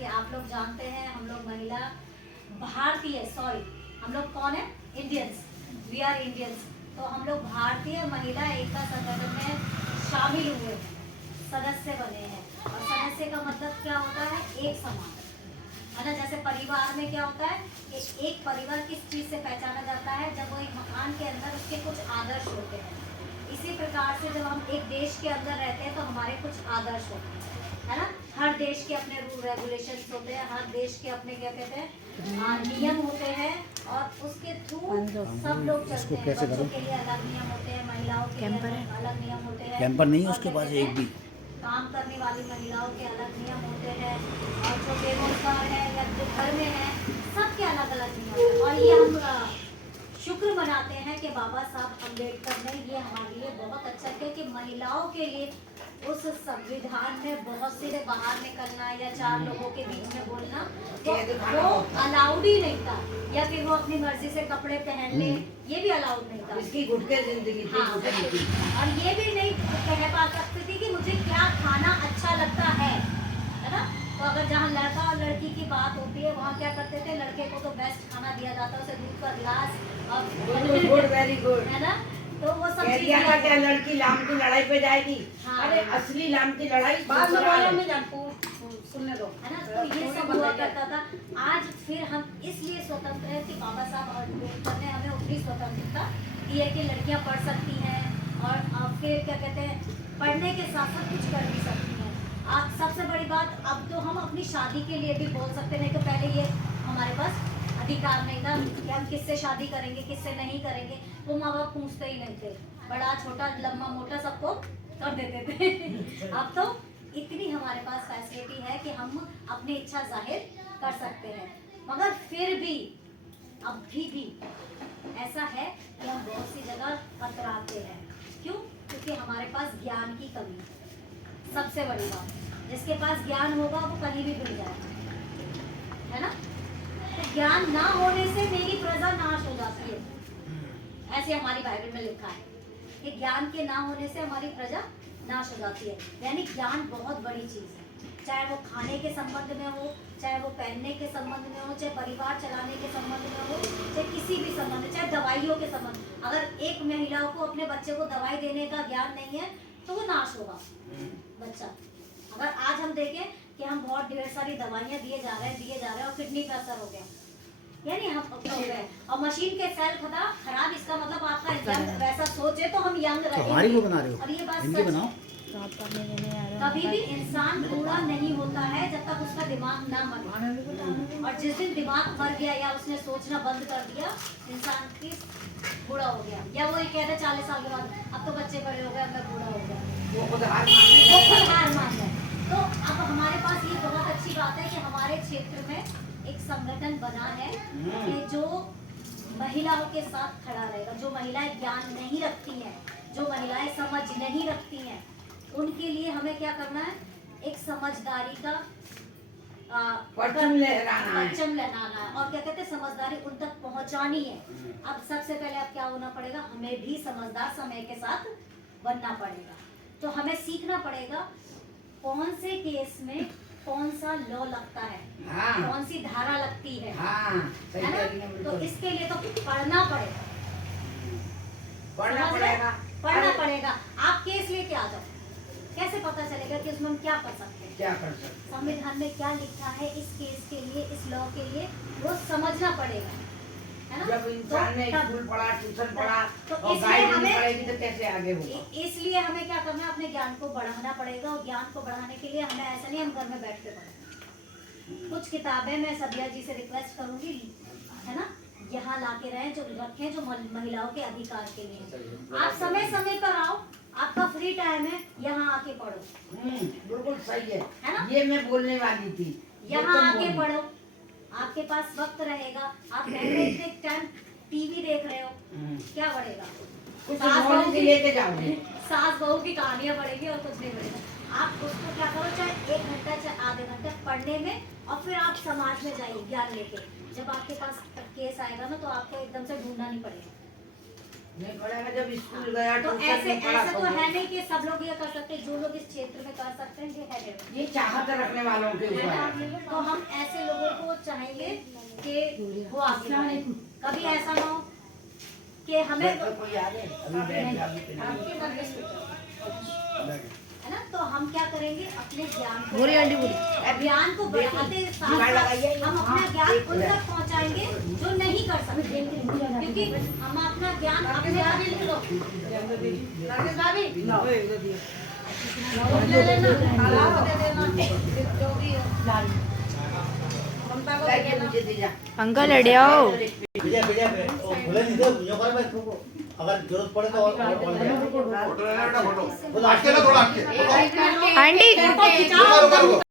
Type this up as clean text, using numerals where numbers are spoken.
कि आप लोग जानते हैं हम लोग महिला भारतीय हम लोग कौन है? इंडियंस। We are Indians. तो हम लोग भारतीय महिला एकता संगठन में शामिल हुए हैं, सदस्य बने हैं। और सदस्य का मतलब क्या होता है? एक समान, है ना। जैसे परिवार में क्या होता है कि एक परिवार किस चीज़ से पहचाना जाता है? जब वो एक मकान के अंदर उसके कुछ आदर्श होते हैं। इसी प्रकार से जब हम एक देश के अंदर रहते हैं तो हमारे कुछ आदर्श होते हैं, है ना। हर देश के अपने रूल रेगुलेशंस होते हैं, हर देश के अपने क्या कहते हैं नियम होते हैं, और उसके थ्रू सब लोग चलते हैं। बच्चों के लिए अलग नियम होते हैं, महिलाओं के लिए अलग नियम होते हैं। कैंपर नहीं है उसके पास एक भी। काम करने वाली महिलाओं के अलग नियम होते हैं, और जो बेरोजगार है या जो घर में है सबके अलग अलग नियम हैं। और ये हम शुक्र मनाते हैं कि बाबा साहब अम्बेडकर ने ये हमारे लिए बहुत अच्छा किया कि महिलाओं के लिए उस संविधान में बहुत से बाहर निकलना या चार लोगों के बीच में बोलना वो अलाउड ही नहीं था, या फिर वो अपनी मर्जी से कपड़े पहन ले, ये भी अलाउड नहीं था। इसकी घुटके जिंदगी थी। हाँ, और ये भी नहीं कह पा सकती थी कि मुझे क्या खाना अच्छा लगता है ना। तो अगर जहाँ लड़का और लड़की की बात होती है वहाँ क्या करते थे? लड़के को तो बेस्ट खाना दिया जाता है, उसे दूध का गिलास और गुड वेरी गुड, है ना। तो वो सब कह दिया था क्या लड़की लाम की लड़ाई पे जाएगी। हाँ। अरे असली लाम की लड़ाई बाद में बोलो में जानू सुनने दो, है ना। तो ये सब हुआ करता था। आज फिर हम इसलिए स्वतंत्र है कि बाबा साहब अम्बेडकर ने हमें उतनी स्वतंत्रता दी है कि लड़कियां पढ़ सकती हैं, और फिर क्या कहते हैं पढ़ने के साथ साथ कुछ कर भी सकती हैं। आज सबसे बड़ी बात, अब तो हम अपनी शादी के लिए भी बोल सकते, नहीं तो पहले ये हमारे पास अधिकार नहीं था कि हम किससे शादी करेंगे किससे नहीं करेंगे। वो माँ बाप पूछते ही नहीं थे, बड़ा छोटा लंबा मोटा सबको कर देते थे। अब तो इतनी हमारे पास फैसिलिटी है कि हम अपनी इच्छा जाहिर कर सकते हैं। मगर फिर भी अभी भी ऐसा है कि हम बहुत सी जगह कतराते हैं। क्यों? क्योंकि हमारे पास ज्ञान की कमी है। सबसे बड़ी बात, जिसके पास ज्ञान होगा वो कहीं भी मिल जाएगा, है ना। तो ज्ञान ना होने से मेरी प्रजा नाश हो जाती है, ऐसे हमारी बाइबल में लिखा है कि ज्ञान के ना होने से हमारी प्रजा नाश हो जाती है। यानी ज्ञान बहुत बड़ी चीज है, चाहे वो खाने के संबंध में हो, चाहे वो पहनने के संबंध में हो, चाहे परिवार चलाने के संबंध में हो, चाहे किसी भी संबंध, चाहे दवाइयों के संबंध। अगर एक महिला को अपने बच्चे को दवाई देने का ज्ञान नहीं है तो वो नाश होगा बच्चा। अगर आज हम देखें कि हम बहुत ढेर सारी दवाइयाँ दिए जा रहे हैं और किडनी का असर हो गया, यानी हम हो गए, और मशीन के सेल खराब, इसका मतलब आपका इंसान वैसा सोचे तो हम यंग हमारी को बना रहे हो, और ये बात इनके बनाओ। कभी भी इंसान बूढ़ा नहीं होता है जब तक उसका दिमाग ना मरे, और जिस दिन दिमाग मर गया या उसने सोचना बंद कर दिया, इंसान की बूढ़ा हो गया। या वो ये कहते 40 साल के बाद अब तो बच्चे बड़े हो गए, अब मैं बूढ़ा हो गया, वो खुद हार मान गए। तो अब हमारे पास ये बहुत अच्छी बात है कि हमारे क्षेत्र में एक संगठन बना है कि जो महिलाओं के साथ खड़ा रहेगा। जो महिलाएं ज्ञान नहीं रखती हैं, जो महिलाएं समझ नहीं रखती हैं, उनके लिए हमें क्या करना है? एक समझदारी का परचम लहराना है, और क्या कहते हैं समझदारी उन तक पहुंचानी है। अब सबसे पहले अब क्या होना पड़ेगा? हमें भी समझदार समय के साथ बनना पड़ेगा। तो हमें सीखना पड़ेगा कौन से केस में कौन सा लॉ लगता है, हाँ। कौन सी धारा लगती है, हाँ, सही है कह रही ना। हैं, तो बिल्कुल। इसके लिए तो पढ़ना पड़ेगा, पढ़ना पड़ेगा, पढ़ना पड़ेगा। आप केस लेके आ जाओ, कैसे पता चलेगा कि उसमें हम क्या कर सकते हैं, क्या कर सकते। संविधान में क्या लिखा है इस केस के लिए, इस लॉ के लिए, वो समझना पड़ेगा, है ना। जब इंसान ने स्कूल पढ़ा, ट्यूशन पढ़ा तो और इसलिए गाइड नहीं हमें पढ़ेगी तो कैसे आगे होगा। इसलिए हमें क्या करना है? अपने ज्ञान को बढ़ाना पड़ेगा, और ज्ञान को बढ़ाने के लिए हमें ऐसा नहीं हम घर में बैठ के पढ़ें। कुछ किताबें मैं सबिया जी से रिक्वेस्ट करूंगी, है ना, यहाँ ला के रहें, जो रखें, जो महिलाओं के अधिकार के लिए। आप समय समय पर आओ, आपका फ्री टाइम है, यहाँ आके पढ़ो। बिल्कुल सही है ना? ये मैं बोलने वाली थी। यहाँ आके पढ़ो, आपके पास वक्त रहेगा। आप पहले इतने टाइम टीवी देख रहे हो, क्या बढ़ेगा? कुछ नॉलेज लेके जाओगे। सास बहू की कहानियां पढ़ेगी और कुछ नहीं पढ़ेगा। आप उसको क्या करो, चाहे 1 घंटा चाहे आधे घंटे पढ़ने में, और फिर आप समाज में जाइए ज्ञान लेके। जब आपके पास केस आएगा ना तो आपको एकदम से ढूंढना नहीं पड़ेगा, नहीं पढ़ेगा जब स्कूल गया तो ट्यूशन ऐसे में पढ़ा ऐसे तो तो है नहीं कि सब लोग ये कर सकते हैं, जो लोग इस क्षेत्र में कर सकते हैं ये है नहीं। ये चाहत रखने वालों के ऊपर है। तो हम ऐसे लोगों को चाहेंगे कि वो आगे बढ़े। कभी ऐसा ना हो कि हमें तो कोई आ गए अभी बैठ जा अभी के आपकी मर्जी से है ना, तो हम क्या करेंगे अपने ज्ञान को बोली आंटी बोली। ज्ञान को बढ़ाते साथ जुगाड़ लगाइए। हम अपना ज्ञान उन तक पहुंचाएंगे जो नहीं कर सकते, क्योंकि हम अपना ज्ञान अपने आप ही लो। राकेश भाभी ले लेना, अलावा दे देना, जो भी हो ममता को दे जाइए देना। मुझे दे जा अंकल हटे आओ। भैया भैया वो खुले नहीं दे मुझे कर मैं अगर जरूरत पड़े तो और फोटो लेना बेटा फोटो वो आके ना थोड़ा आके आंटी फोटो खिंचाओ।